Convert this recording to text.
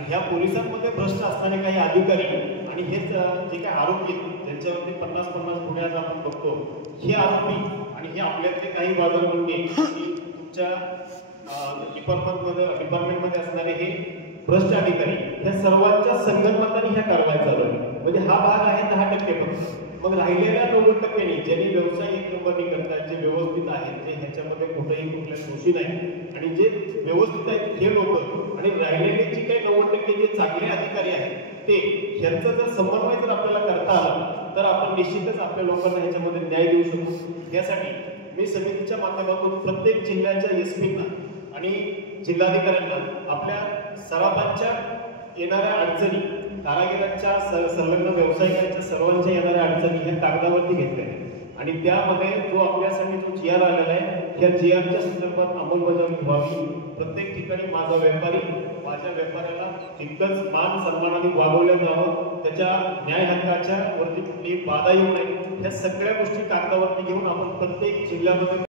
आणि ह्या पोलिसांमध्ये भ्रष्ट असणारे काही अधिकारी आणि हेच जे काही आरोपी ज्यांच्यावरती 50-50 गुन्हे आज आपण बघतो, हे आरोपी आणि हे आपल्यातले काही बाजारबंदी तुमच्या डिपार्टमेंटमध्ये असणारे हे भ्रष्ट अधिकारी, ह्या सर्वांच्या संगनमताने ह्या कारवाई चालू आहे. म्हणजे हा भाग आहे 10% फक्त. मग राहिलेल्या 90%नी ज्यांनी व्यवसाय एक नंबरनी करतात, जे व्यवस्थित आहेत, जे ह्याच्यामध्ये कुठेही कुठल्या दोषी नाही आणि जे व्यवस्थित आहेत हे लोक, आणि राहिलेले जे काही 90% जे चांगले अधिकारी आहेत ते, ह्यांचा जर समन्वय जर आपल्याला करता आला तर आपण निश्चितच आपल्या लोकांना ह्याच्यामध्ये न्याय देऊ शकतो. त्यासाठी मी समितीच्या माध्यमातून प्रत्येक जिल्ह्याच्या एसपींना आणि जिल्हाधिकाऱ्यांना आपल्या सराफांच्या येणाऱ्या अडचणी, कारागिरांच्या संलग्न व्यावसायिकांच्या सर्वांच्या येणाऱ्या अडचणी ह्या कागदावरती घेतल्या आणि त्यामध्ये जो आपल्यासाठी जो GR आलेला आहे, त्या GRच्या संदर्भात अंमलबजावणी व्हावी. प्रत्येक ठिकाणी माझा व्यापारी माझ्या व्यापाऱ्याला तितकंच मान सन्मानाने वागवलं जावं, त्याच्या न्याय हक्काच्या वरती कुठलीही बाधा येऊ नये. ह्या सगळ्या गोष्टी कागदावरती घेऊन आपण प्रत्येक जिल्ह्यामध्ये